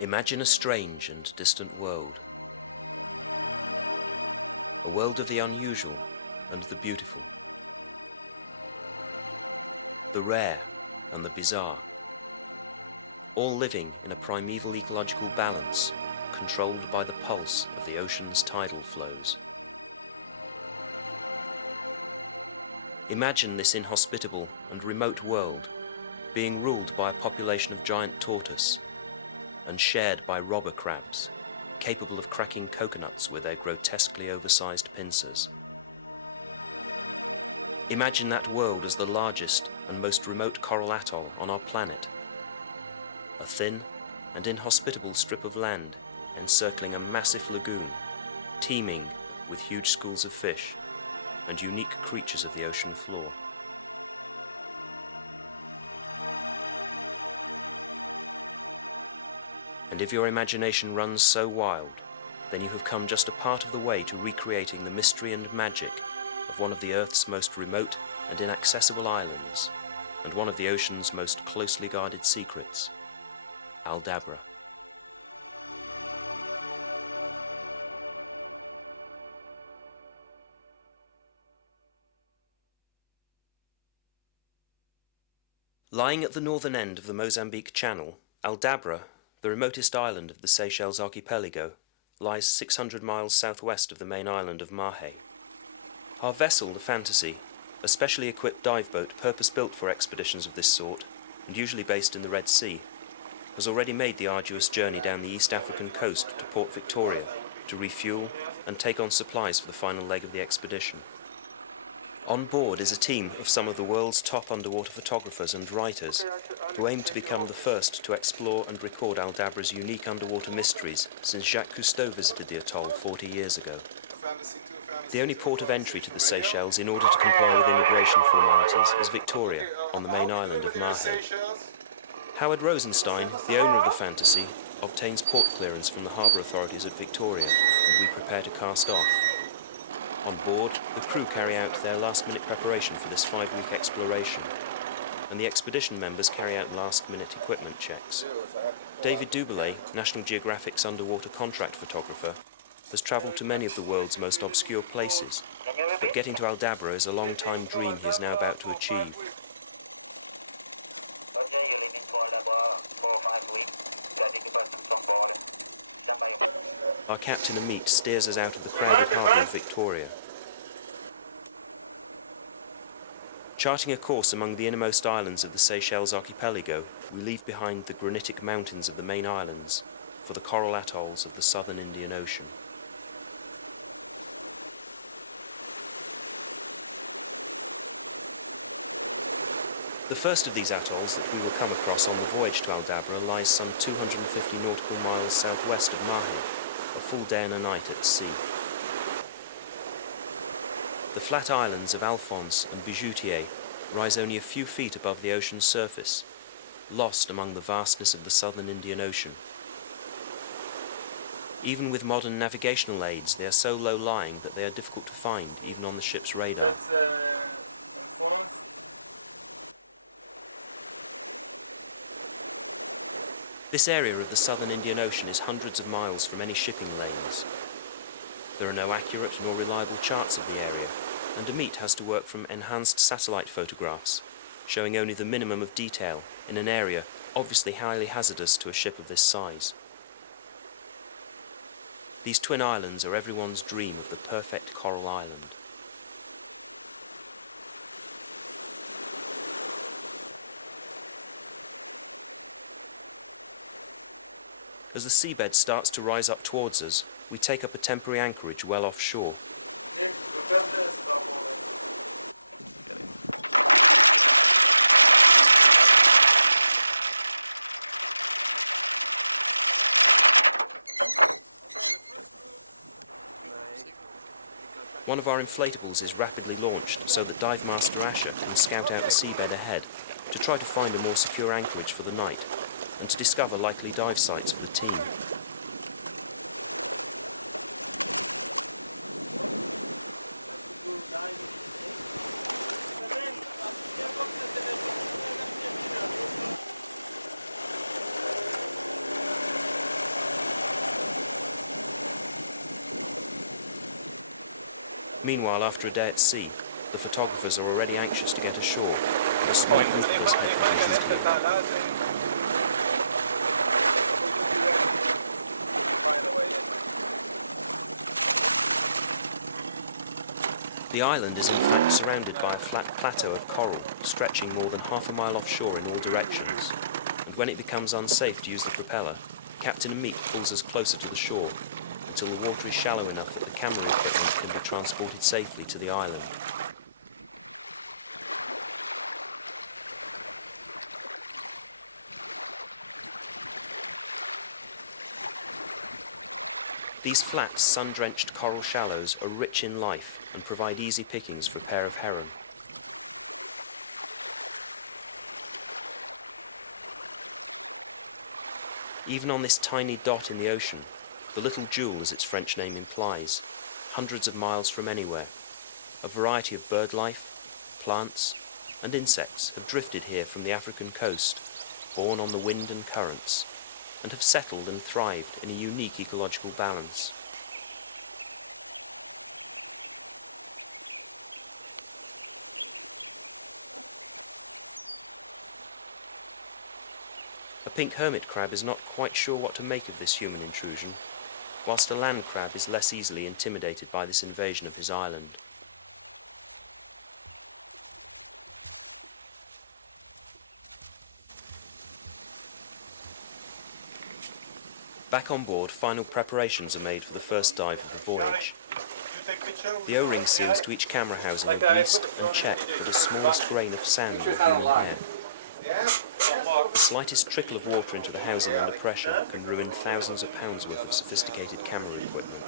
Imagine a strange and distant world. A world of the unusual and the beautiful. The rare and the bizarre. All living in a primeval ecological balance, controlled by the pulse of the ocean's tidal flows. Imagine this inhospitable and remote world being ruled by a population of giant tortoise and shared by robber crabs, capable of cracking coconuts with their grotesquely oversized pincers. Imagine that world as the largest and most remote coral atoll on our planet. A thin and inhospitable strip of land encircling a massive lagoon, teeming with huge schools of fish and unique creatures of the ocean floor. And if your imagination runs so wild, then you have come just a part of the way to recreating the mystery and magic of one of the Earth's most remote and inaccessible islands, and one of the ocean's most closely guarded secrets, Aldabra. Lying at the northern end of the Mozambique Channel, Aldabra, the remotest island of the Seychelles archipelago, lies 600 miles southwest of the main island of Mahe. Our vessel, the Fantasea, a specially equipped dive boat purpose-built for expeditions of this sort, and usually based in the Red Sea, has already made the arduous journey down the East African coast to Port Victoria to refuel and take on supplies for the final leg of the expedition. On board is a team of some of the world's top underwater photographers and writers who aim to become the first to explore and record Aldabra's unique underwater mysteries since Jacques Cousteau visited the atoll 40 years ago. The only port of entry to the Seychelles in order to comply with immigration formalities is Victoria, on the main island of Mahe. Howard Rosenstein, the owner of the Fantasea, obtains port clearance from the harbour authorities at Victoria, and we prepare to cast off. On board, the crew carry out their last-minute preparation for this 5-week exploration, and the expedition members carry out last-minute equipment checks. David Duboulet, National Geographic's underwater contract photographer, has travelled to many of the world's most obscure places, but getting to Aldabra is a long-time dream he is now about to achieve. Our captain Amit steers us out of the crowded harbour of Victoria. Charting a course among the innermost islands of the Seychelles archipelago, we leave behind the granitic mountains of the main islands for the coral atolls of the southern Indian Ocean. The first of these atolls that we will come across on the voyage to Aldabra lies some 250 nautical miles southwest of Mahe, a full day and a night at sea. The flat islands of Alphonse and Bijoutier rise only a few feet above the ocean's surface, lost among the vastness of the southern Indian Ocean. Even with modern navigational aids, they are so low-lying that they are difficult to find, even on the ship's radar. This area of the southern Indian Ocean is hundreds of miles from any shipping lanes. There are no accurate nor reliable charts of the area, and Amit has to work from enhanced satellite photographs, showing only the minimum of detail in an area obviously highly hazardous to a ship of this size. These twin islands are everyone's dream of the perfect coral island. As the seabed starts to rise up towards us, we take up a temporary anchorage well offshore. One of our inflatables is rapidly launched so that Dive Master Asher can scout out the seabed ahead to try to find a more secure anchorage for the night and to discover likely dive sites for the team. Meanwhile, after a day at sea, the photographers are already anxious to get ashore, and a small group of us head for Djibouti. The island is in fact surrounded by a flat plateau of coral, stretching more than half a mile offshore in all directions, and when it becomes unsafe to use the propeller, Captain Amit pulls us closer to the shore, until the water is shallow enough that the camera equipment can be transported safely to the island. These flat, sun-drenched coral shallows are rich in life and provide easy pickings for a pair of heron. Even on this tiny dot in the ocean, the little jewel, as its French name implies, hundreds of miles from anywhere, a variety of bird life, plants, and insects have drifted here from the African coast, borne on the wind and currents, and have settled and thrived in a unique ecological balance. A pink hermit crab is not quite sure what to make of this human intrusion, whilst a land crab is less easily intimidated by this invasion of his island. Back on board, final preparations are made for the first dive of the voyage. The O-ring seals to each camera housing are greased and checked for the smallest grain of sand or human hair. The slightest trickle of water into the housing under pressure can ruin thousands of pounds worth of sophisticated camera equipment.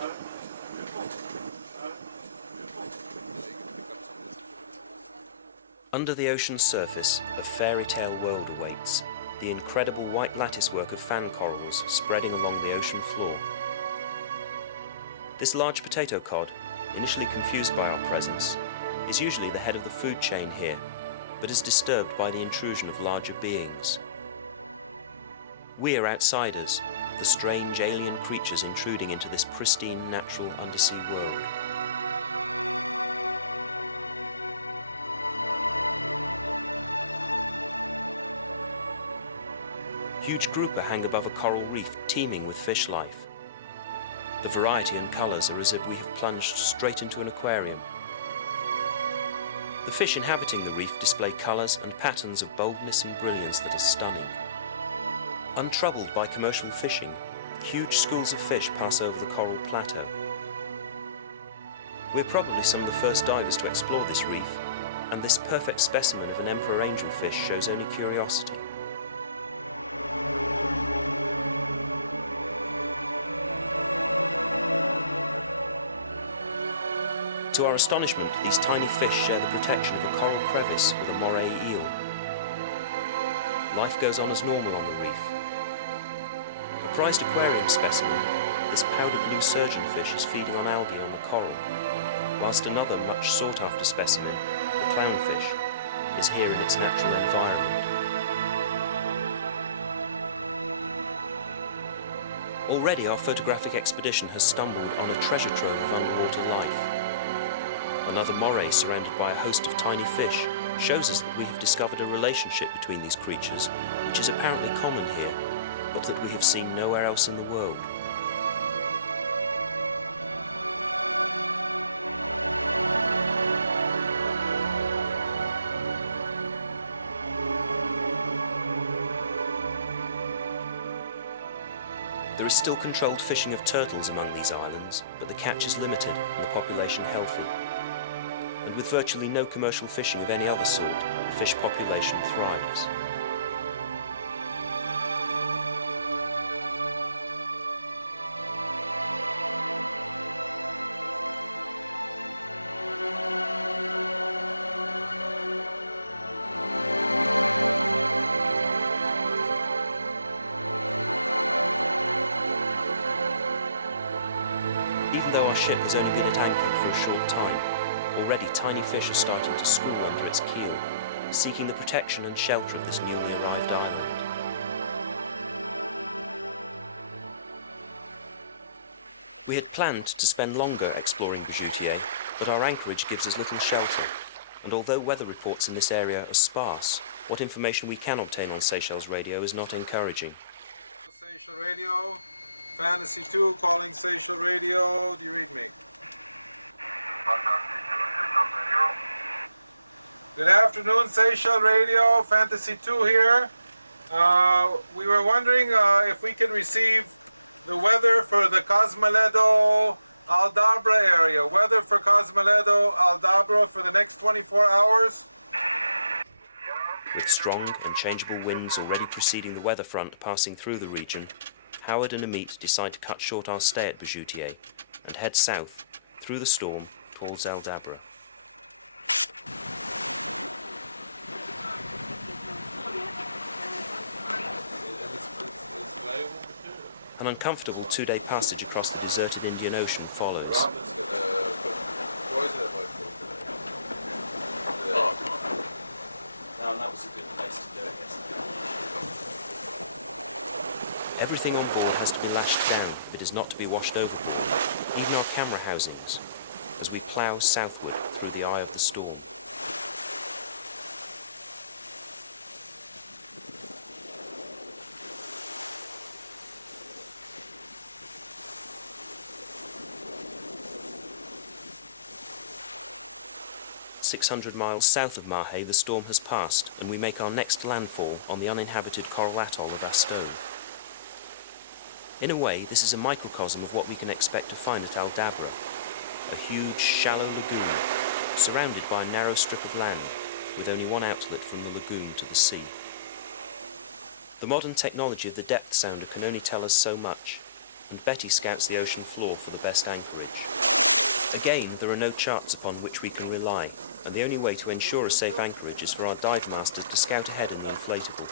Under the ocean's surface, a fairy tale world awaits. The incredible white latticework of fan corals spreading along the ocean floor. This large potato cod, initially confused by our presence, is usually the head of the food chain here, but is disturbed by the intrusion of larger beings. We are outsiders, the strange alien creatures intruding into this pristine natural undersea world. Huge grouper hang above a coral reef teeming with fish life. The variety and colours are as if we have plunged straight into an aquarium. The fish inhabiting the reef display colours and patterns of boldness and brilliance that are stunning. Untroubled by commercial fishing, huge schools of fish pass over the coral plateau. We're probably some of the first divers to explore this reef, and this perfect specimen of an emperor angelfish shows only curiosity. To our astonishment, these tiny fish share the protection of a coral crevice with a moray eel. Life goes on as normal on the reef. A prized aquarium specimen, this powder blue surgeonfish is feeding on algae on the coral, whilst another much sought-after specimen, the clownfish, is here in its natural environment. Already our photographic expedition has stumbled on a treasure trove of underwater life. Another moray surrounded by a host of tiny fish shows us that we have discovered a relationship between these creatures, which is apparently common here, but that we have seen nowhere else in the world. There is still controlled fishing of turtles among these islands, but the catch is limited and the population healthy. And with virtually no commercial fishing of any other sort, the fish population thrives. Even though our ship has only been at anchor for a short time, already tiny fish are starting to school under its keel, seeking the protection and shelter of this newly arrived island. We had planned to spend longer exploring Djibouti, But our anchorage gives us little shelter, and although weather reports in this area are sparse, what information we can obtain on Seychelles radio is not encouraging. Seychelles radio, Fantasea 2 calling Seychelles radio, Geographic. Good afternoon, Seychelles radio, Fantasea 2 here. We were wondering if we could receive the weather for the Cosmoledo Aldabra area. Weather for Cosmoledo Aldabra for the next 24 hours. With strong and changeable winds already preceding the weather front passing through the region, Howard and Amit decide to cut short our stay at Bijoutier and head south, through the storm, towards Aldabra. An uncomfortable 2-day passage across the deserted Indian Ocean follows. Everything on board has to be lashed down if it is not to be washed overboard, even our camera housings, as we plough southward through the eye of the storm. "600 miles south of Marhe, the storm has passed, and we make our next landfall on the uninhabited coral atoll of Astove. In a way, this is a microcosm of what we can expect to find at Aldabra, a huge, shallow lagoon, surrounded by a narrow strip of land, with only one outlet from the lagoon to the sea. The modern technology of the depth sounder can only tell us so much, and Betty scouts the ocean floor for the best anchorage. Again, there are no charts upon which we can rely, and the only way to ensure a safe anchorage is for our dive masters to scout ahead in the inflatable.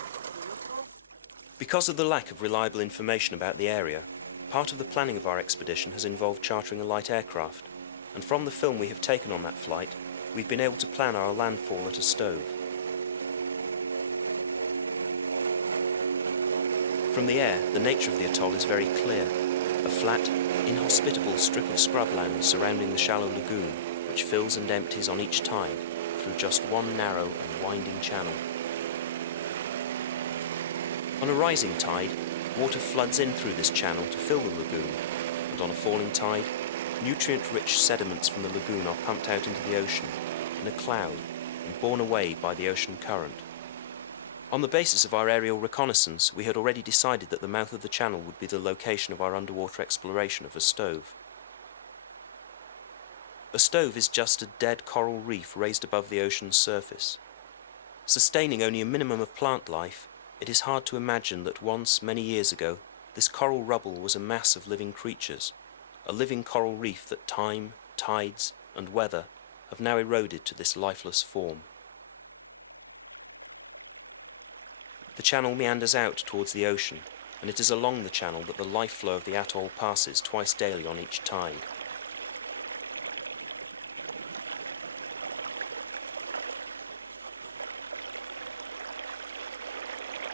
Because of the lack of reliable information about the area, part of the planning of our expedition has involved chartering a light aircraft, and from the film we have taken on that flight, we've been able to plan our landfall at Astove. From the air, the nature of the atoll is very clear, a flat, inhospitable strip of scrubland surrounding the shallow lagoon, which fills and empties on each tide through just one narrow and winding channel. On a rising tide, water floods in through this channel to fill the lagoon, and on a falling tide, nutrient-rich sediments from the lagoon are pumped out into the ocean in a cloud and borne away by the ocean current. On the basis of our aerial reconnaissance, we had already decided that the mouth of the channel would be the location of our underwater exploration of Astove. Astove is just a dead coral reef raised above the ocean's surface. Sustaining only a minimum of plant life, it is hard to imagine that once, many years ago, this coral rubble was a mass of living creatures, a living coral reef that time, tides, and weather have now eroded to this lifeless form. The channel meanders out towards the ocean, and it is along the channel that the life flow of the atoll passes twice daily on each tide.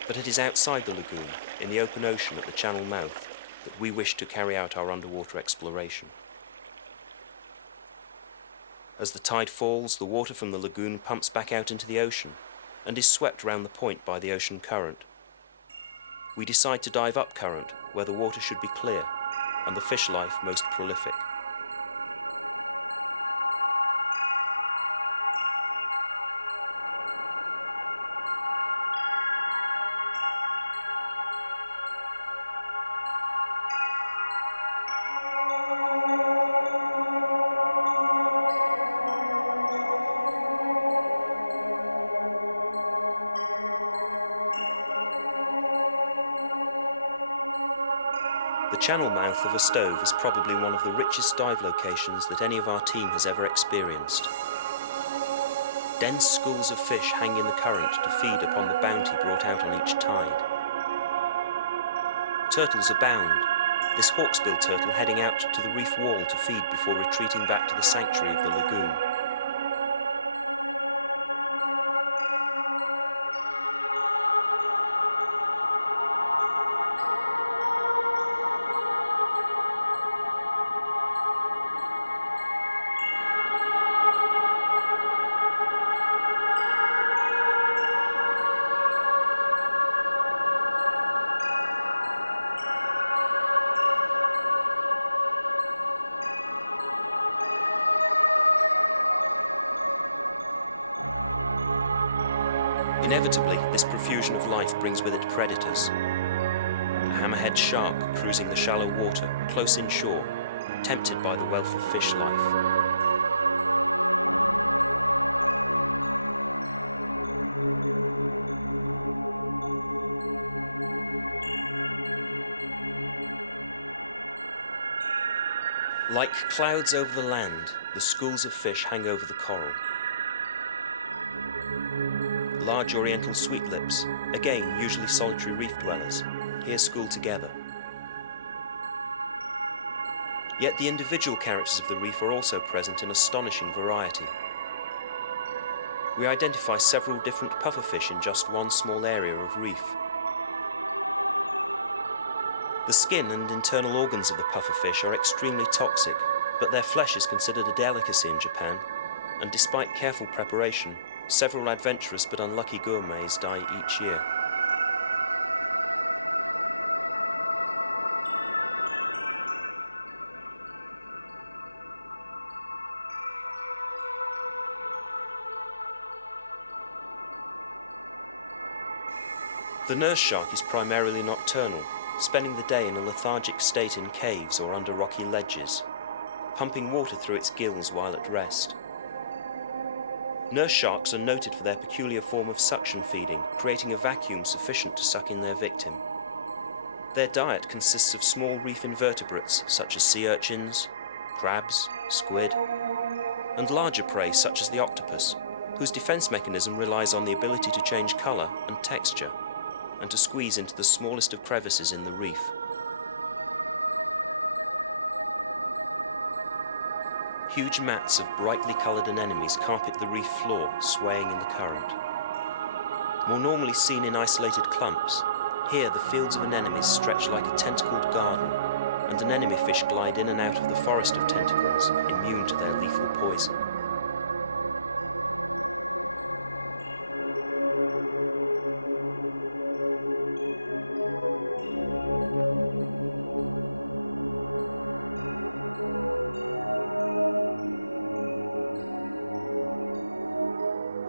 But it is outside the lagoon, in the open ocean at the channel mouth, that we wish to carry out our underwater exploration. As the tide falls, the water from the lagoon pumps back out into the ocean and is swept round the point by the ocean current. We decide to dive up current, where the water should be clear and the fish life most prolific. The channel mouth of Astove is probably one of the richest dive locations that any of our team has ever experienced. Dense schools of fish hang in the current to feed upon the bounty brought out on each tide. Turtles abound, this hawksbill turtle heading out to the reef wall to feed before retreating back to the sanctuary of the lagoon. Inevitably, this profusion of life brings with it predators. A hammerhead shark cruising the shallow water, close inshore, tempted by the wealth of fish life. Like clouds over the land, the schools of fish hang over the coral. Large oriental sweetlips, again usually solitary reef dwellers, here school together. Yet the individual characters of the reef are also present in astonishing variety. We identify several different pufferfish in just one small area of reef. The skin and internal organs of the pufferfish are extremely toxic, but their flesh is considered a delicacy in Japan, and despite careful preparation, several adventurous but unlucky gourmets die each year. The nurse shark is primarily nocturnal, spending the day in a lethargic state in caves or under rocky ledges, pumping water through its gills while at rest. Nurse sharks are noted for their peculiar form of suction feeding, creating a vacuum sufficient to suck in their victim. Their diet consists of small reef invertebrates such as sea urchins, crabs, squid, and larger prey such as the octopus, whose defense mechanism relies on the ability to change color and texture, and to squeeze into the smallest of crevices in the reef. Huge mats of brightly coloured anemones carpet the reef floor, swaying in the current. More normally seen in isolated clumps, here the fields of anemones stretch like a tentacled garden, and anemone fish glide in and out of the forest of tentacles, immune to their lethal poison.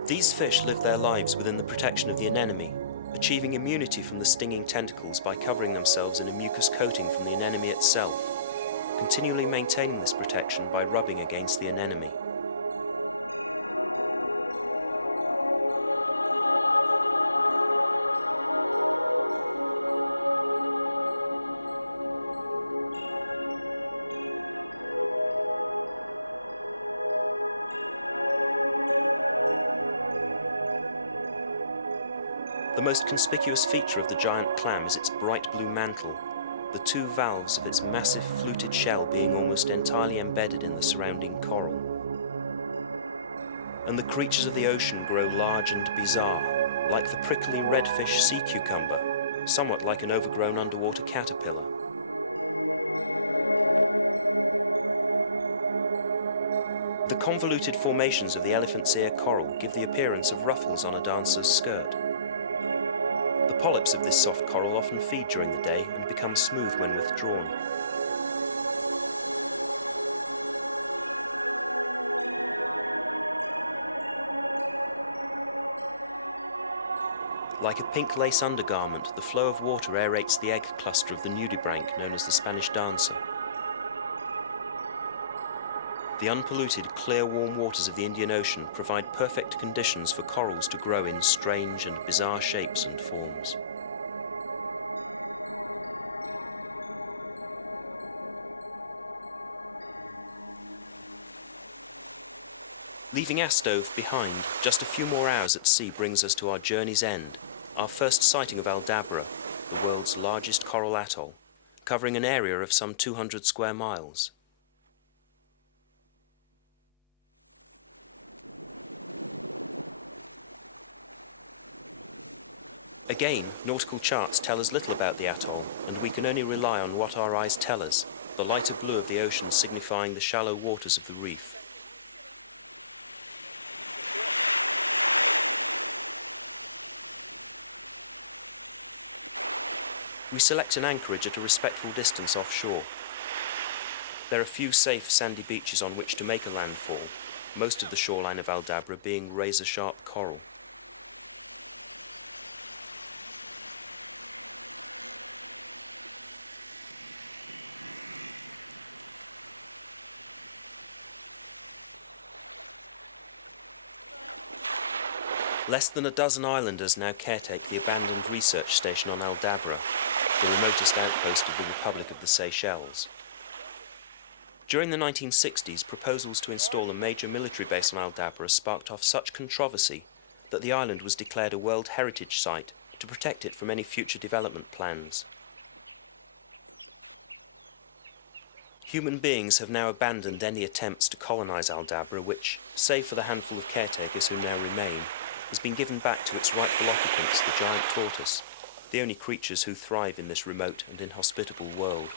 These fish live their lives within the protection of the anemone, achieving immunity from the stinging tentacles by covering themselves in a mucus coating from the anemone itself, continually maintaining this protection by rubbing against the anemone. The most conspicuous feature of the giant clam is its bright blue mantle, the two valves of its massive fluted shell being almost entirely embedded in the surrounding coral. And the creatures of the ocean grow large and bizarre, like the prickly redfish sea cucumber, somewhat like an overgrown underwater caterpillar. The convoluted formations of the elephant's ear coral give the appearance of ruffles on a dancer's skirt. The polyps of this soft coral often feed during the day and become smooth when withdrawn. Like a pink lace undergarment, the flow of water aerates the egg cluster of the nudibranch known as the Spanish dancer. The unpolluted, clear, warm waters of the Indian Ocean provide perfect conditions for corals to grow in strange and bizarre shapes and forms. Leaving Astove behind, just a few more hours at sea brings us to our journey's end, our first sighting of Aldabra, the world's largest coral atoll, covering an area of some 200 square miles. Again, nautical charts tell us little about the atoll, and we can only rely on what our eyes tell us, the lighter blue of the ocean signifying the shallow waters of the reef. We select an anchorage at a respectful distance offshore. There are few safe sandy beaches on which to make a landfall, most of the shoreline of Aldabra being razor-sharp coral. Less than a dozen islanders now caretake the abandoned research station on Aldabra, the remotest outpost of the Republic of the Seychelles. During the 1960s, proposals to install a major military base on Aldabra sparked off such controversy that the island was declared a World Heritage Site to protect it from any future development plans. Human beings have now abandoned any attempts to colonise Aldabra, which, save for the handful of caretakers who now remain, has been given back to its rightful occupants, the giant tortoise, the only creatures who thrive in this remote and inhospitable world.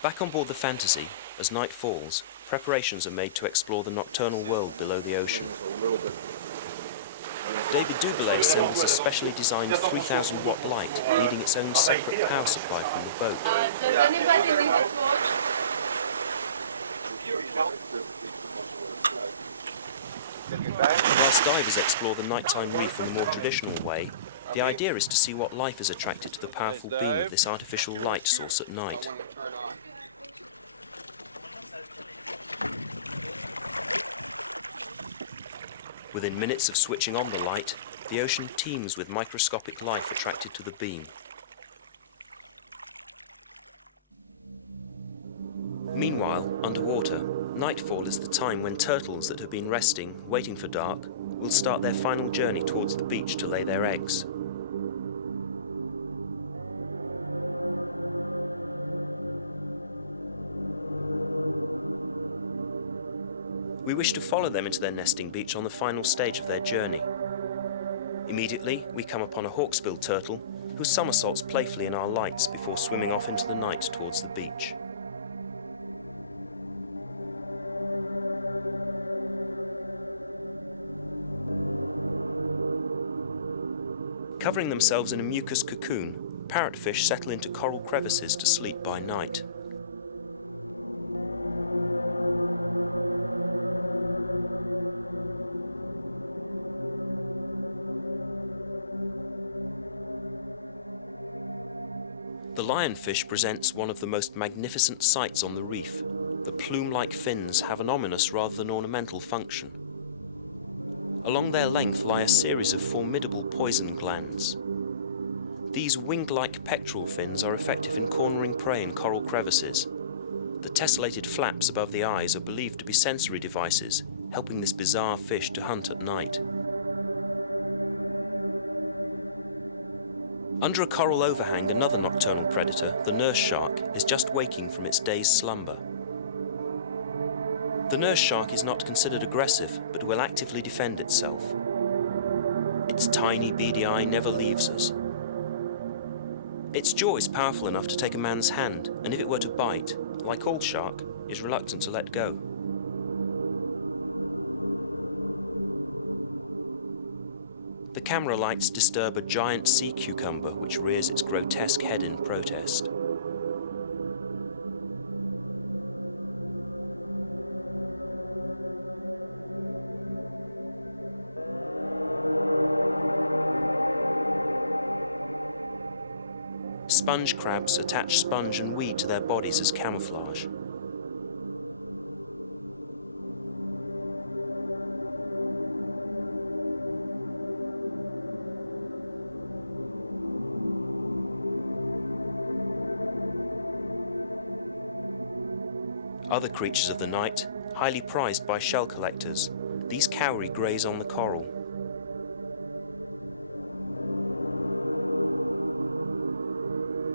Back on board the Fantasea, as night falls, preparations are made to explore the nocturnal world below the ocean. David Duboulet assembles a specially designed 3,000-watt light, needing its own separate power supply from the boat. Does anybody need a torch? Whilst divers explore the nighttime reef in the more traditional way, the idea is to see what life is attracted to the powerful beam of this artificial light source at night. Within minutes of switching on the light, the ocean teems with microscopic life attracted to the beam. Meanwhile, underwater, nightfall is the time when turtles that have been resting, waiting for dark, will start their final journey towards the beach to lay their eggs. We wish to follow them into their nesting beach on the final stage of their journey. Immediately, we come upon a hawksbill turtle who somersaults playfully in our lights before swimming off into the night towards the beach. Covering themselves in a mucus cocoon, parrotfish settle into coral crevices to sleep by night. The lionfish presents one of the most magnificent sights on the reef. The plume-like fins have an ominous rather than ornamental function. Along their length lie a series of formidable poison glands. These winged-like pectoral fins are effective in cornering prey in coral crevices. The tessellated flaps above the eyes are believed to be sensory devices, helping this bizarre fish to hunt at night. Under a coral overhang, another nocturnal predator, the nurse shark, is just waking from its day's slumber. The nurse shark is not considered aggressive, but will actively defend itself. Its tiny, beady eye never leaves us. Its jaw is powerful enough to take a man's hand, and if it were to bite, like all shark, is reluctant to let go. The camera lights disturb a giant sea cucumber which rears its grotesque head in protest. Sponge crabs attach sponge and weed to their bodies as camouflage. Other creatures of the night, highly prized by shell collectors, these cowrie graze on the coral.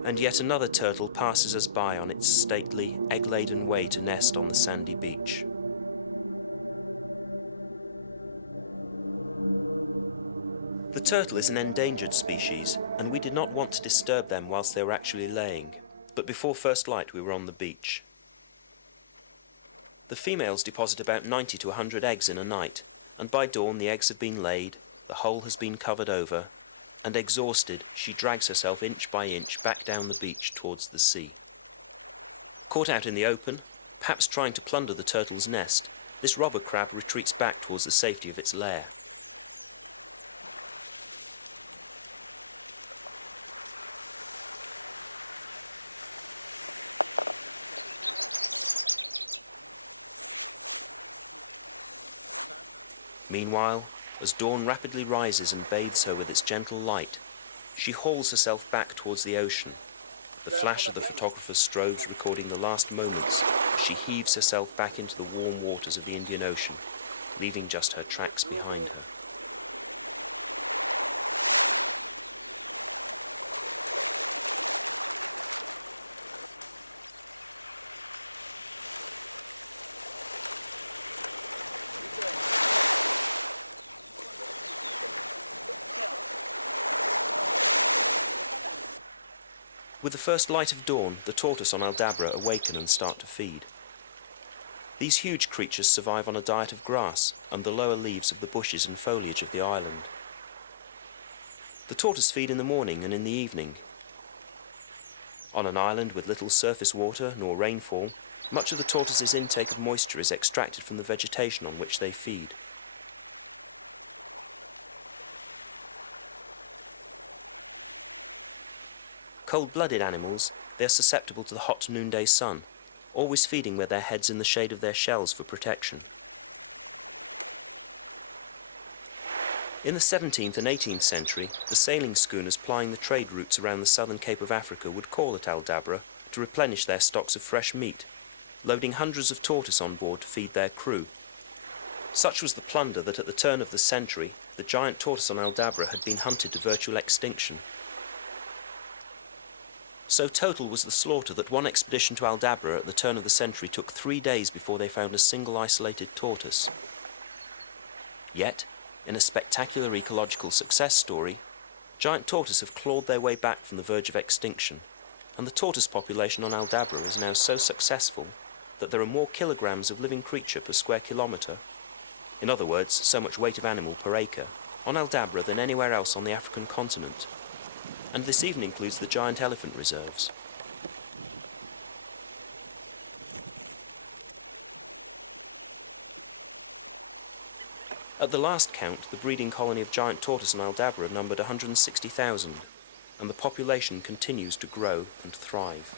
And yet another turtle passes us by on its stately, egg-laden way to nest on the sandy beach. The turtle is an endangered species, and we did not want to disturb them whilst they were actually laying, but before first light we were on the beach. The females deposit about 90 to 100 eggs in a night, and by dawn the eggs have been laid, the hull has been covered over, and exhausted, she drags herself inch by inch back down the beach towards the sea. Caught out in the open, perhaps trying to plunder the turtle's nest, this robber crab retreats back towards the safety of its lair. Meanwhile, as dawn rapidly rises and bathes her with its gentle light, she hauls herself back towards the ocean, the flash of the photographer's strobes recording the last moments as she heaves herself back into the warm waters of the Indian Ocean, leaving just her tracks behind her. With the first light of dawn, the tortoise on Aldabra awaken and start to feed. These huge creatures survive on a diet of grass and the lower leaves of the bushes and foliage of the island. The tortoise feed in the morning and in the evening. On an island with little surface water nor rainfall, much of the tortoise's intake of moisture is extracted from the vegetation on which they feed. Cold-blooded animals, they are susceptible to the hot noonday sun, always feeding with their heads in the shade of their shells for protection. In the 17th and 18th century, the sailing schooners plying the trade routes around the southern Cape of Africa would call at Aldabra to replenish their stocks of fresh meat, loading hundreds of tortoise on board to feed their crew. Such was the plunder that at the turn of the century, the giant tortoise on Aldabra had been hunted to virtual extinction. So total was the slaughter that one expedition to Aldabra at the turn of the century took 3 days before they found a single isolated tortoise. Yet, in a spectacular ecological success story, giant tortoise have clawed their way back from the verge of extinction, and the tortoise population on Aldabra is now so successful that there are more kilograms of living creature per square kilometre, in other words, so much weight of animal per acre, on Aldabra than anywhere else on the African continent. And this even includes the giant elephant reserves. At the last count, the breeding colony of giant tortoise on Aldabra numbered 160,000, and the population continues to grow and thrive.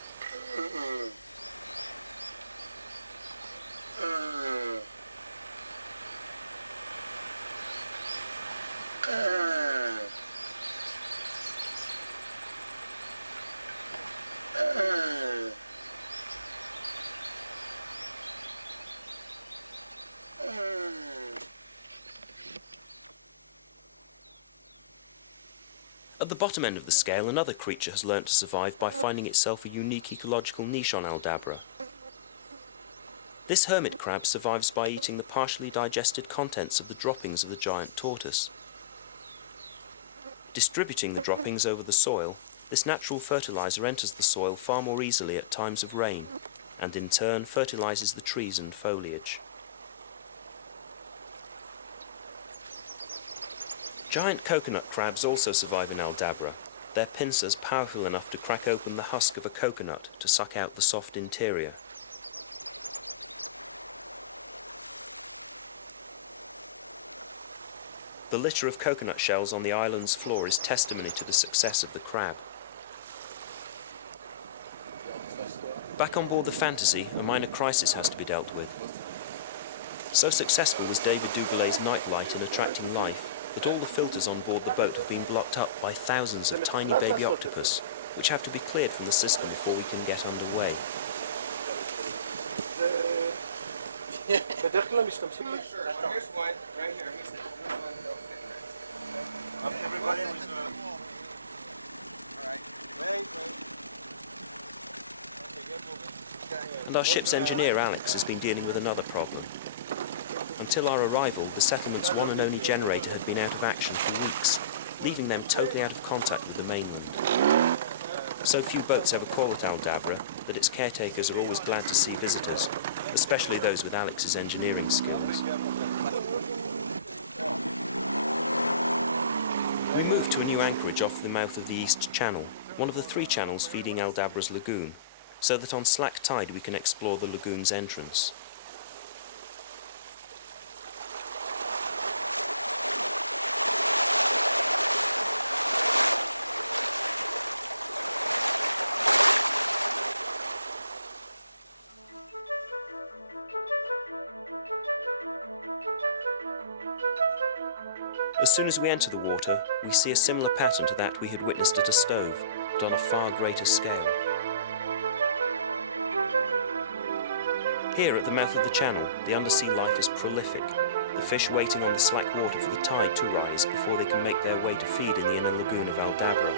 At the bottom end of the scale, another creature has learnt to survive by finding itself a unique ecological niche on Aldabra. This hermit crab survives by eating the partially digested contents of the droppings of the giant tortoise. Distributing the droppings over the soil, this natural fertilizer enters the soil far more easily at times of rain, and in turn fertilizes the trees and foliage. Giant coconut crabs also survive in Aldabra, their pincers powerful enough to crack open the husk of a coconut to suck out the soft interior. The litter of coconut shells on the island's floor is testimony to the success of the crab. Back on board the Fantasea, a minor crisis has to be dealt with. So successful was David Duboulez's nightlight in attracting life that all the filters on board the boat have been blocked up by thousands of tiny baby octopus, which have to be cleared from the system before we can get underway. And our ship's engineer, Alex, has been dealing with another problem. Until our arrival, the settlement's one and only generator had been out of action for weeks, leaving them totally out of contact with the mainland. So few boats ever call at Aldabra that its caretakers are always glad to see visitors, especially those with Alex's engineering skills. We moved to a new anchorage off the mouth of the East Channel, one of the 3 channels feeding Aldabra's lagoon, so that on slack tide we can explore the lagoon's entrance. As soon as we enter the water, we see a similar pattern to that we had witnessed at a stove, but on a far greater scale. Here at the mouth of the channel, the undersea life is prolific, the fish waiting on the slack water for the tide to rise before they can make their way to feed in the inner lagoon of Aldabra.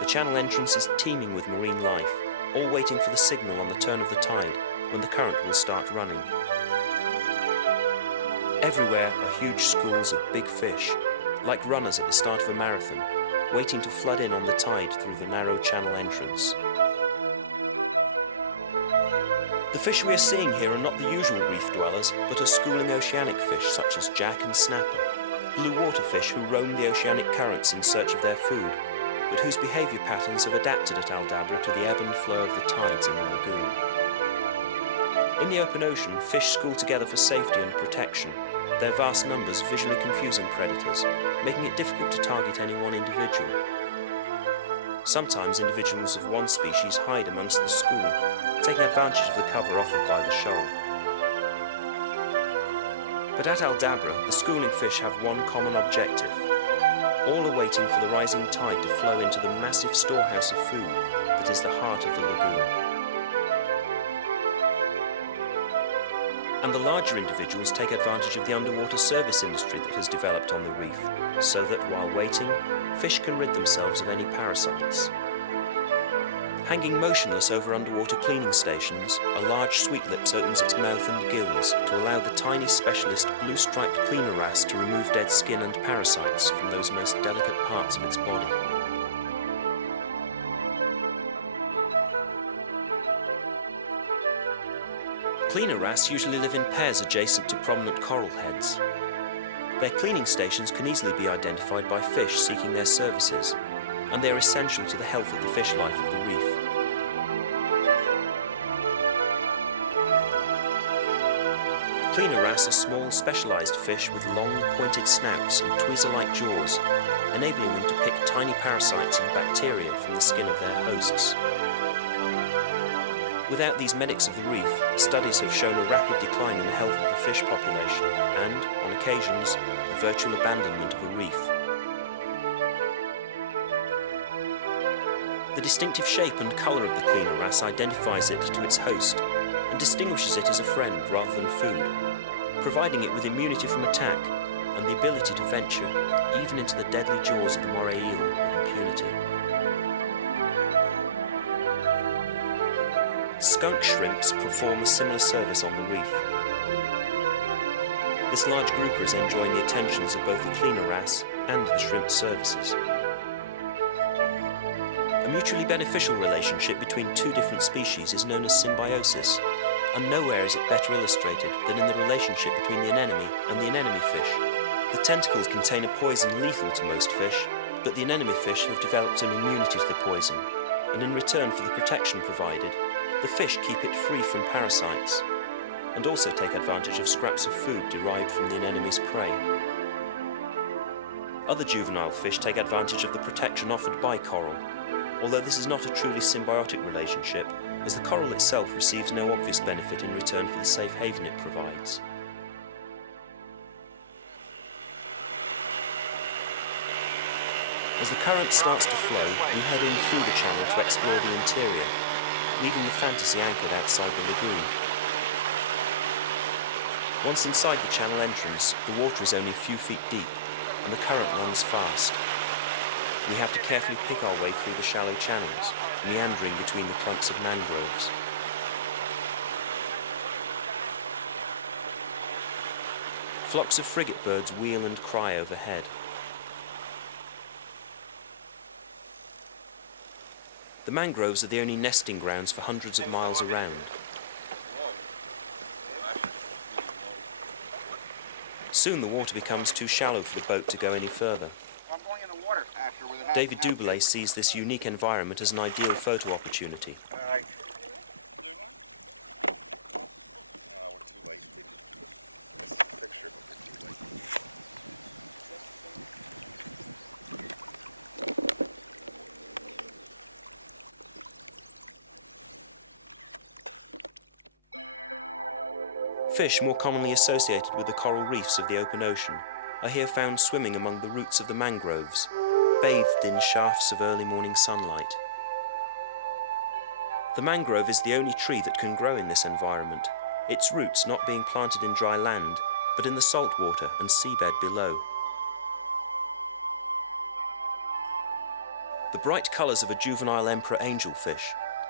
The channel entrance is teeming with marine life, all waiting for the signal on the turn of the tide when the current will start running. Everywhere are huge schools of big fish, like runners at the start of a marathon, waiting to flood in on the tide through the narrow channel entrance. The fish we are seeing here are not the usual reef dwellers, but are schooling oceanic fish such as jack and snapper, blue water fish who roam the oceanic currents in search of their food, but whose behaviour patterns have adapted at Aldabra to the ebb and flow of the tides in the lagoon. In the open ocean, fish school together for safety and protection, their vast numbers visually confusing predators, making it difficult to target any one individual. Sometimes individuals of one species hide amongst the school, taking advantage of the cover offered by the shoal. But at Aldabra, the schooling fish have one common objective. All are waiting for the rising tide to flow into the massive storehouse of food that is the heart of the lagoon. And the larger individuals take advantage of the underwater service industry that has developed on the reef, so that while waiting, fish can rid themselves of any parasites. Hanging motionless over underwater cleaning stations, a large sweetlips opens its mouth and gills to allow the tiny specialist blue-striped cleaner wrasse to remove dead skin and parasites from those most delicate parts of its body. Cleaner wrasse usually live in pairs adjacent to prominent coral heads. Their cleaning stations can easily be identified by fish seeking their services, and they are essential to the health of the fish life of the reef. Cleaner wrasse are small, specialised fish with long, pointed snouts and tweezer-like jaws, enabling them to pick tiny parasites and bacteria from the skin of their hosts. Without these medics of the reef, studies have shown a rapid decline in the health of the fish population and, on occasions, the virtual abandonment of a reef. The distinctive shape and colour of the cleaner wrasse identifies it to its host and distinguishes it as a friend rather than food, providing it with immunity from attack and the ability to venture even into the deadly jaws of the moray eel with impunity. Skunk shrimps perform a similar service on the reef. This large grouper is enjoying the attentions of both the cleaner wrasse and the shrimp services. A mutually beneficial relationship between two different species is known as symbiosis, and nowhere is it better illustrated than in the relationship between the anemone and the anemone fish. The tentacles contain a poison lethal to most fish, but the anemone fish have developed an immunity to the poison, and in return for the protection provided, the fish keep it free from parasites, and also take advantage of scraps of food derived from the anemone's prey. Other juvenile fish take advantage of the protection offered by coral, although this is not a truly symbiotic relationship, as the coral itself receives no obvious benefit in return for the safe haven it provides. As the current starts to flow, we head in through the channel to explore the interior, leaving the Fantasea anchored outside the lagoon. Once inside the channel entrance, the water is only a few feet deep, and the current runs fast. We have to carefully pick our way through the shallow channels, meandering between the clumps of mangroves. Flocks of frigate birds wheel and cry overhead. The mangroves are the only nesting grounds for hundreds of miles around. Soon the water becomes too shallow for the boat to go any further. David Duboulet sees this unique environment as an ideal photo opportunity. Fish more commonly associated with the coral reefs of the open ocean are here found swimming among the roots of the mangroves, bathed in shafts of early morning sunlight. The mangrove is the only tree that can grow in this environment, its roots not being planted in dry land, but in the salt water and seabed below. The bright colours of a juvenile emperor angelfish,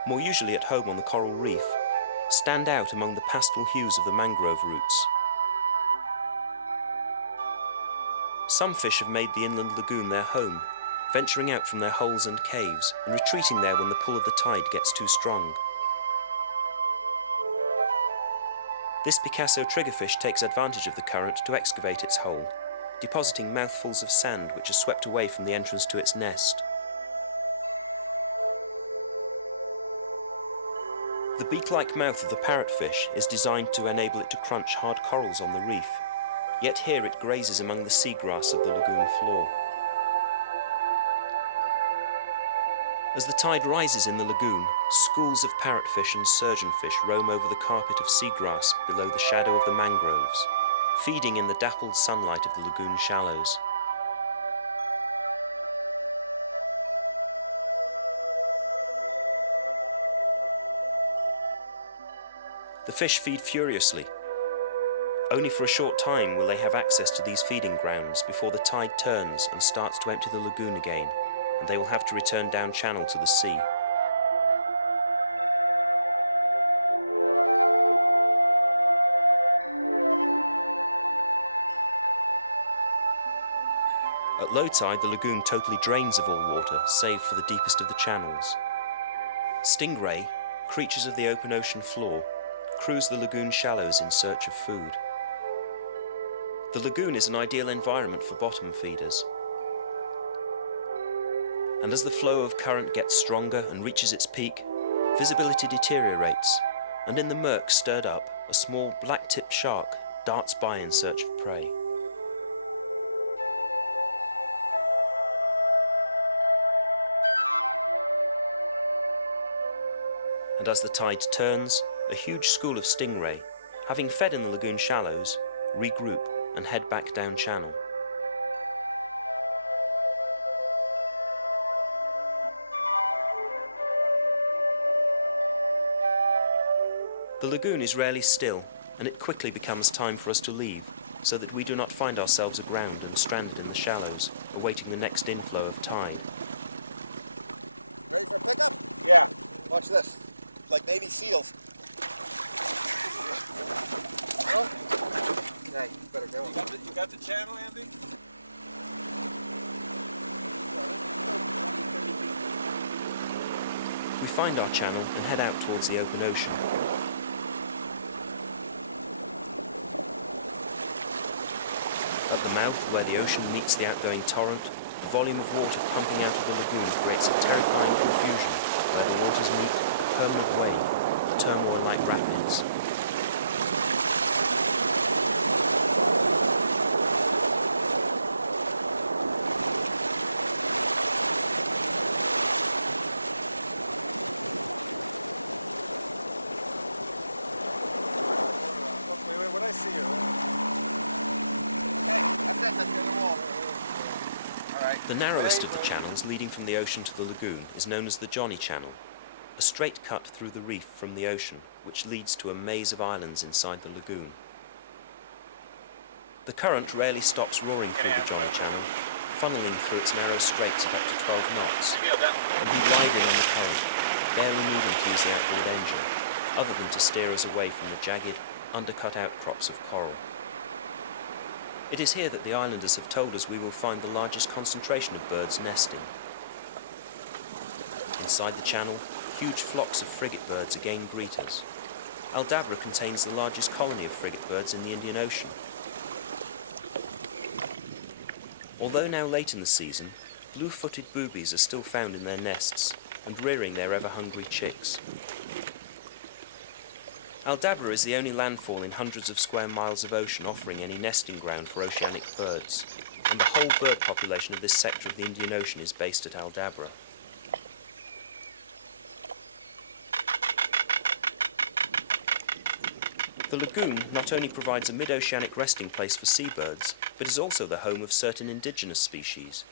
more usually at home on the coral reef, stand out among the pastel hues of the mangrove roots. Some fish have made the inland lagoon their home, venturing out from their holes and caves and retreating there when the pull of the tide gets too strong. This Picasso triggerfish takes advantage of the current to excavate its hole, depositing mouthfuls of sand which are swept away from the entrance to its nest. The beak-like mouth of the parrotfish is designed to enable it to crunch hard corals on the reef, yet here it grazes among the seagrass of the lagoon floor. As the tide rises in the lagoon, schools of parrotfish and surgeonfish roam over the carpet of seagrass below the shadow of the mangroves, feeding in the dappled sunlight of the lagoon shallows. The fish feed furiously. Only for a short time will they have access to these feeding grounds before the tide turns and starts to empty the lagoon again, and they will have to return down channel to the sea. At low tide, the lagoon totally drains of all water, save for the deepest of the channels. Stingray, creatures of the open ocean floor, cruise the lagoon shallows in search of food. The lagoon is an ideal environment for bottom feeders. And as the flow of current gets stronger and reaches its peak, visibility deteriorates, and in the murk stirred up, a small black-tipped shark darts by in search of prey. And as the tide turns, a huge school of stingray, having fed in the lagoon shallows, regroup and head back down channel. The lagoon is rarely still, and it quickly becomes time for us to leave, so that we do not find ourselves aground and stranded in the shallows, awaiting the next inflow of tide. Yeah, watch this. Like Navy SEALs. Oh. Yeah, you better go. You got the channel, Andy? We find our channel and head out towards the open ocean. At the mouth, where the ocean meets the outgoing torrent, the volume of water pumping out of the lagoon creates a terrifying confusion where the waters meet a permanent wave, turmoil like rapids. The narrowest of the channels leading from the ocean to the lagoon is known as the Johnny Channel, a straight cut through the reef from the ocean which leads to a maze of islands inside the lagoon. The current rarely stops roaring through the Johnny Channel, funneling through its narrow straits at up to 12 knots, and we glide in on the current, barely needing to use the outboard engine, other than to steer us away from the jagged, undercut outcrops of coral. It is here that the islanders have told us we will find the largest concentration of birds nesting. Inside the channel, huge flocks of frigate birds again greet us. Aldabra contains the largest colony of frigate birds in the Indian Ocean. Although now late in the season, blue-footed boobies are still found in their nests and rearing their ever-hungry chicks. Aldabra is the only landfall in hundreds of square miles of ocean offering any nesting ground for oceanic birds, and the whole bird population of this sector of the Indian Ocean is based at Aldabra. The lagoon not only provides a mid-oceanic resting place for seabirds, but is also the home of certain indigenous species.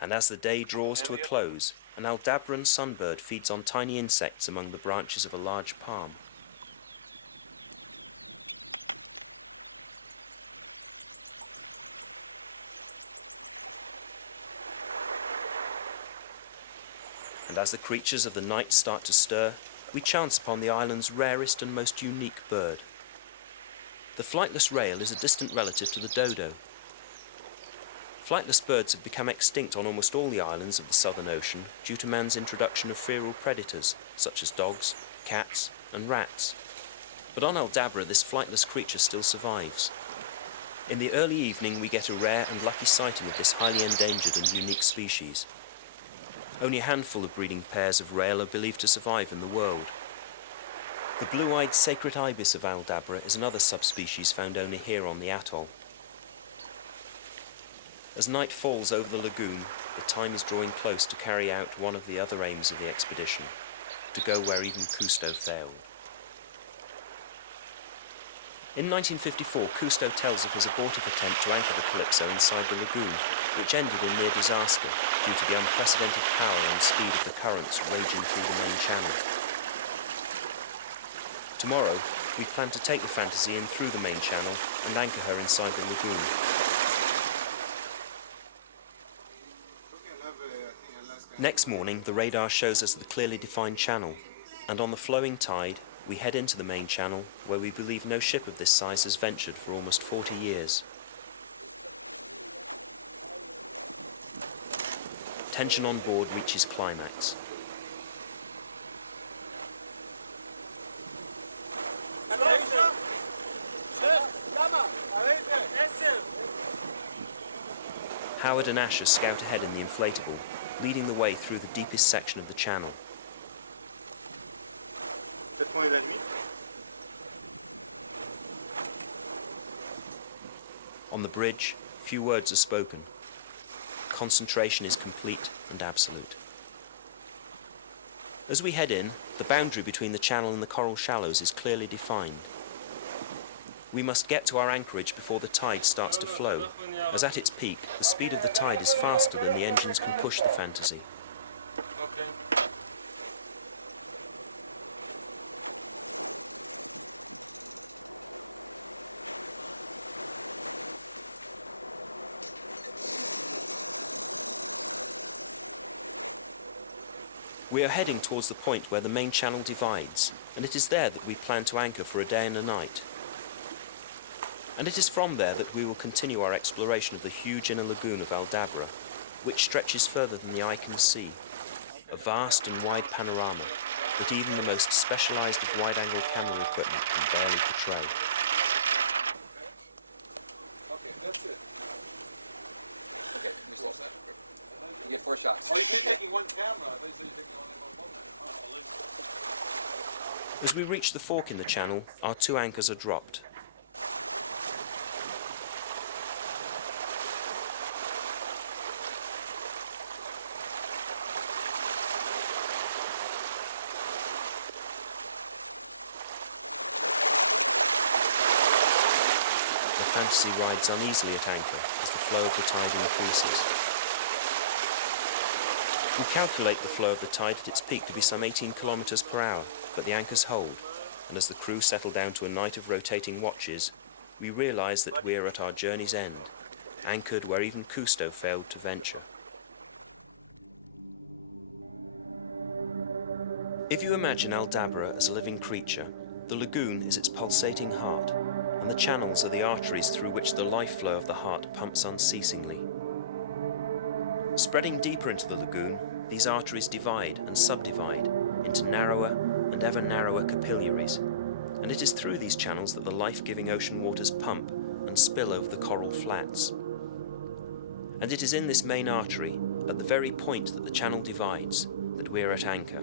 And as the day draws to a close, an Aldabran sunbird feeds on tiny insects among the branches of a large palm. And as the creatures of the night start to stir, we chance upon the island's rarest and most unique bird. The flightless rail is a distant relative to the dodo. Flightless birds have become extinct on almost all the islands of the Southern Ocean due to man's introduction of feral predators, such as dogs, cats, and rats. But on Aldabra, this flightless creature still survives. In the early evening, we get a rare and lucky sighting of this highly endangered and unique species. Only a handful of breeding pairs of rail are believed to survive in the world. The blue-eyed sacred ibis of Aldabra is another subspecies found only here on the atoll. As night falls over the lagoon, the time is drawing close to carry out one of the other aims of the expedition, to go where even Cousteau failed. In 1954, Cousteau tells of his abortive attempt to anchor the Calypso inside the lagoon, which ended in near disaster due to the unprecedented power and speed of the currents raging through the main channel. Tomorrow, we plan to take the Fantasea in through the main channel and anchor her inside the lagoon. Next morning, the radar shows us the clearly defined channel, and on the flowing tide, we head into the main channel, where we believe no ship of this size has ventured for almost 40 years. Tension on board reaches climax. Howard and Asher scout ahead in the inflatable, leading the way through the deepest section of the channel. On the bridge, few words are spoken. Concentration is complete and absolute. As we head in, the boundary between the channel and the coral shallows is clearly defined. We must get to our anchorage before the tide starts to flow, as at its peak, the speed of the tide is faster than the engines can push the Fantasea. We are heading towards the point where the main channel divides, and it is there that we plan to anchor for a day and a night. And it is from there that we will continue our exploration of the huge inner lagoon of Aldabra, which stretches further than the eye can see, a vast and wide panorama that even the most specialized of wide-angle camera equipment can barely portray. As we reach the fork in the channel, our two anchors are dropped. The Fantasea rides uneasily at anchor as the flow of the tide increases. We calculate the flow of the tide at its peak to be some 18 kilometers per hour, but the anchors hold, and as the crew settle down to a night of rotating watches, we realize that we are at our journey's end, anchored where even Cousteau failed to venture. If you imagine Aldabra as a living creature, the lagoon is its pulsating heart, and the channels are the arteries through which the life flow of the heart pumps unceasingly. Spreading deeper into the lagoon, these arteries divide and subdivide into narrower and ever narrower capillaries, and it is through these channels that the life-giving ocean waters pump and spill over the coral flats. And it is in this main artery, at the very point that the channel divides, that we are at anchor.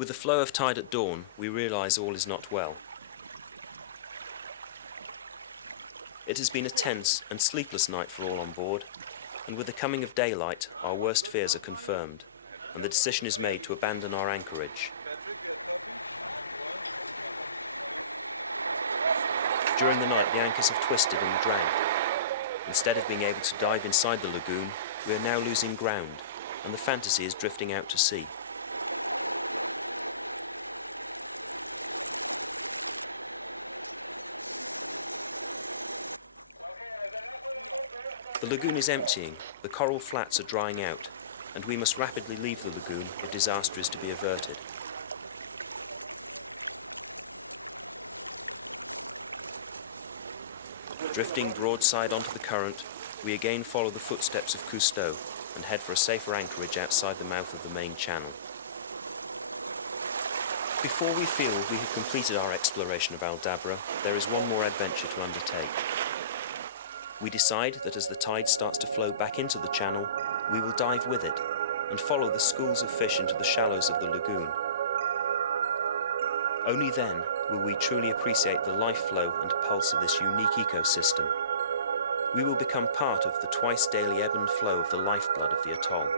With the flow of tide at dawn, we realise all is not well. It has been a tense and sleepless night for all on board, and with the coming of daylight, our worst fears are confirmed, and the decision is made to abandon our anchorage. During the night, the anchors have twisted and dragged. Instead of being able to dive inside the lagoon, we are now losing ground, and the Fantasea is drifting out to sea. The lagoon is emptying, the coral flats are drying out, and we must rapidly leave the lagoon if disaster is to be averted. Drifting broadside onto the current, we again follow the footsteps of Cousteau and head for a safer anchorage outside the mouth of the main channel. Before we feel we have completed our exploration of Aldabra, there is one more adventure to undertake. We decide that as the tide starts to flow back into the channel, we will dive with it and follow the schools of fish into the shallows of the lagoon. Only then will we truly appreciate the life flow and pulse of this unique ecosystem. We will become part of the twice daily ebb and flow of the lifeblood of the atoll.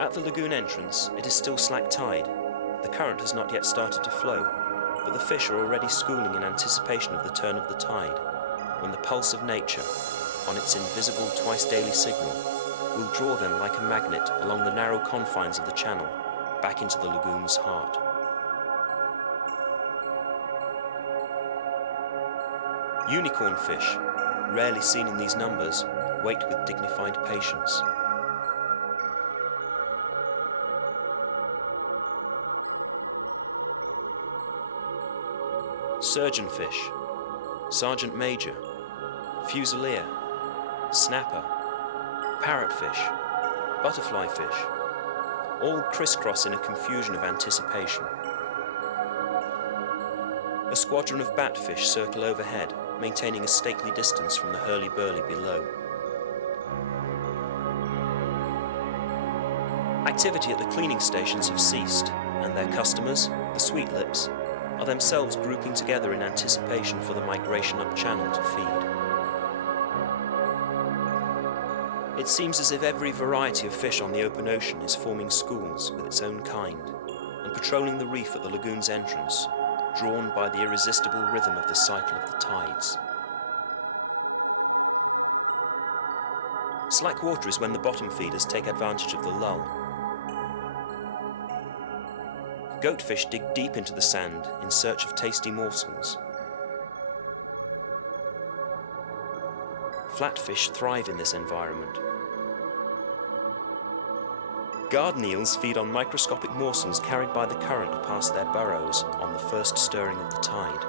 At the lagoon entrance, it is still slack tide. The current has not yet started to flow, but the fish are already schooling in anticipation of the turn of the tide, when the pulse of nature, on its invisible twice-daily signal, will draw them like a magnet along the narrow confines of the channel, back into the lagoon's heart. Unicorn fish, rarely seen in these numbers, wait with dignified patience. Surgeonfish, sergeant major, fusilier, snapper, parrotfish, butterfly fish, all crisscross in a confusion of anticipation. A squadron of batfish circle overhead, maintaining a stately distance from the hurly-burly below. Activity at the cleaning stations have ceased, and their customers, the sweet lips, are themselves grouping together in anticipation for the migration up channel to feed. It seems as if every variety of fish on the open ocean is forming schools with its own kind, and patrolling the reef at the lagoon's entrance, drawn by the irresistible rhythm of the cycle of the tides. Slack water is when the bottom feeders take advantage of the lull. Goatfish dig deep into the sand in search of tasty morsels. Flatfish thrive in this environment. Garden eels feed on microscopic morsels carried by the current past their burrows on the first stirring of the tide.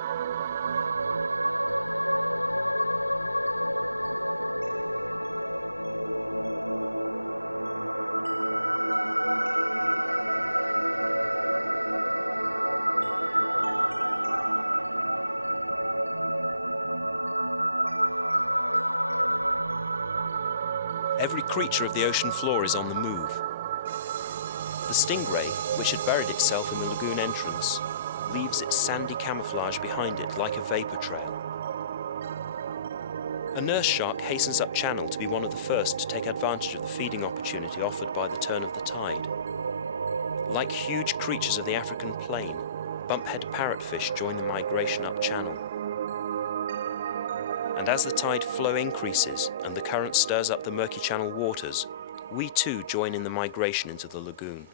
Every creature of the ocean floor is on the move. The stingray, which had buried itself in the lagoon entrance, leaves its sandy camouflage behind it like a vapor trail. A nurse shark hastens up channel to be one of the first to take advantage of the feeding opportunity offered by the turn of the tide. Like huge creatures of the African plain, bumphead parrotfish join the migration up channel. And as the tide flow increases and the current stirs up the murky channel waters, we too join in the migration into the lagoon.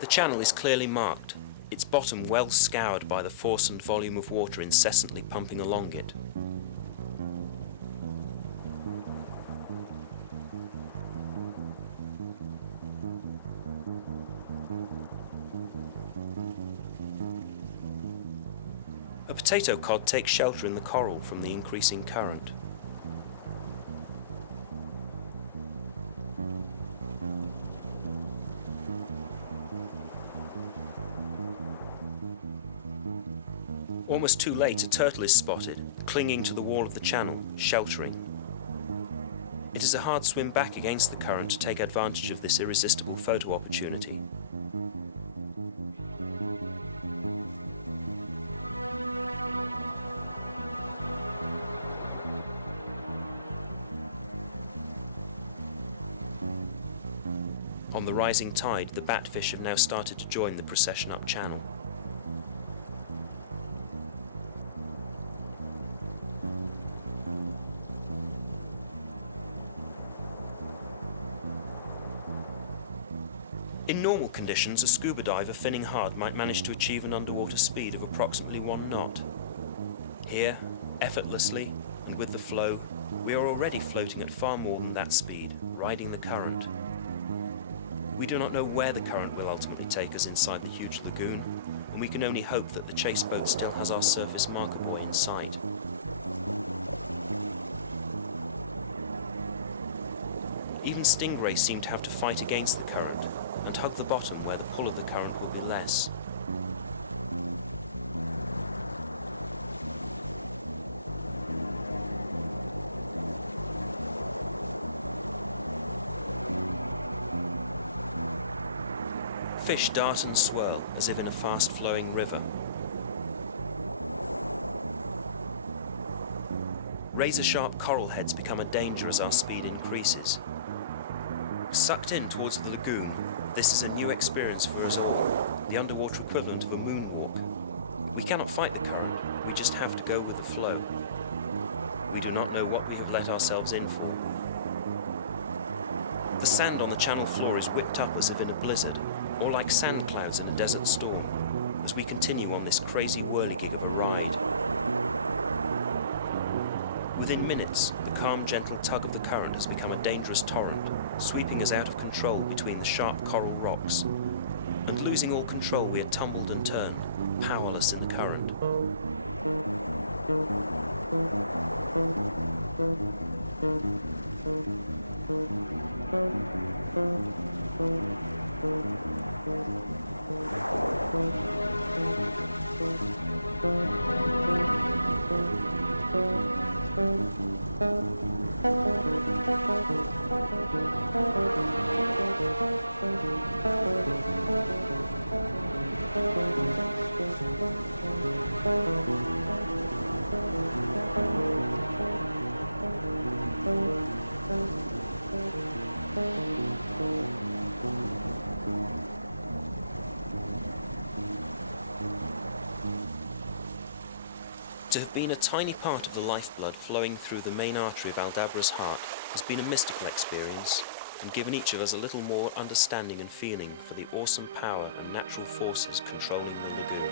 The channel is clearly marked, its bottom well scoured by the force and volume of water incessantly pumping along it. A potato cod takes shelter in the coral from the increasing current. Almost too late, a turtle is spotted, clinging to the wall of the channel, sheltering. It is a hard swim back against the current to take advantage of this irresistible photo opportunity. On the rising tide, the batfish have now started to join the procession up channel. In normal conditions, a scuba diver finning hard might manage to achieve an underwater speed of approximately 1 knot. Here, effortlessly, and with the flow, we are already floating at far more than that speed, riding the current. We do not know where the current will ultimately take us inside the huge lagoon, and we can only hope that the chase boat still has our surface marker buoy in sight. Even stingrays seem to have to fight against the current, and hug the bottom where the pull of the current will be less. Fish dart and swirl as if in a fast-flowing river. Razor-sharp coral heads become a danger as our speed increases. Sucked in towards the lagoon, this is a new experience for us all, the underwater equivalent of a moonwalk. We cannot fight the current, we just have to go with the flow. We do not know what we have let ourselves in for. The sand on the channel floor is whipped up as if in a blizzard, or like sand clouds in a desert storm, as we continue on this crazy whirligig of a ride. Within minutes, the calm, gentle tug of the current has become a dangerous torrent, sweeping us out of control between the sharp coral rocks. And losing all control, we are tumbled and turned, powerless in the current. To have been a tiny part of the lifeblood flowing through the main artery of Aldabra's heart has been a mystical experience, and given each of us a little more understanding and feeling for the awesome power and natural forces controlling the lagoon.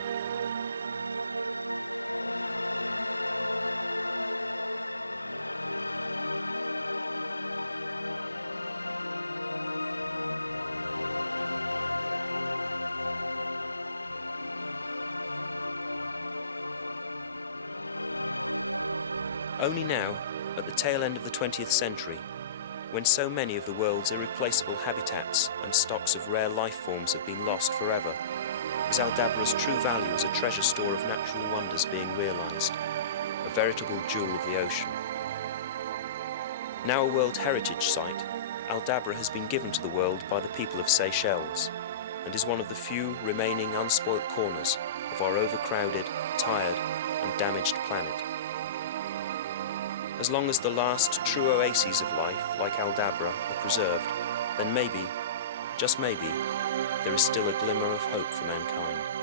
Only now, at the tail end of the 20th century, when so many of the world's irreplaceable habitats and stocks of rare life forms have been lost forever, is Aldabra's true value as a treasure store of natural wonders being realised, a veritable jewel of the ocean. Now a World Heritage Site, Aldabra has been given to the world by the people of Seychelles, and is one of the few remaining unspoilt corners of our overcrowded, tired and damaged planet. As long as the last true oases of life, like Aldabra, are preserved, then maybe, just maybe, there is still a glimmer of hope for mankind.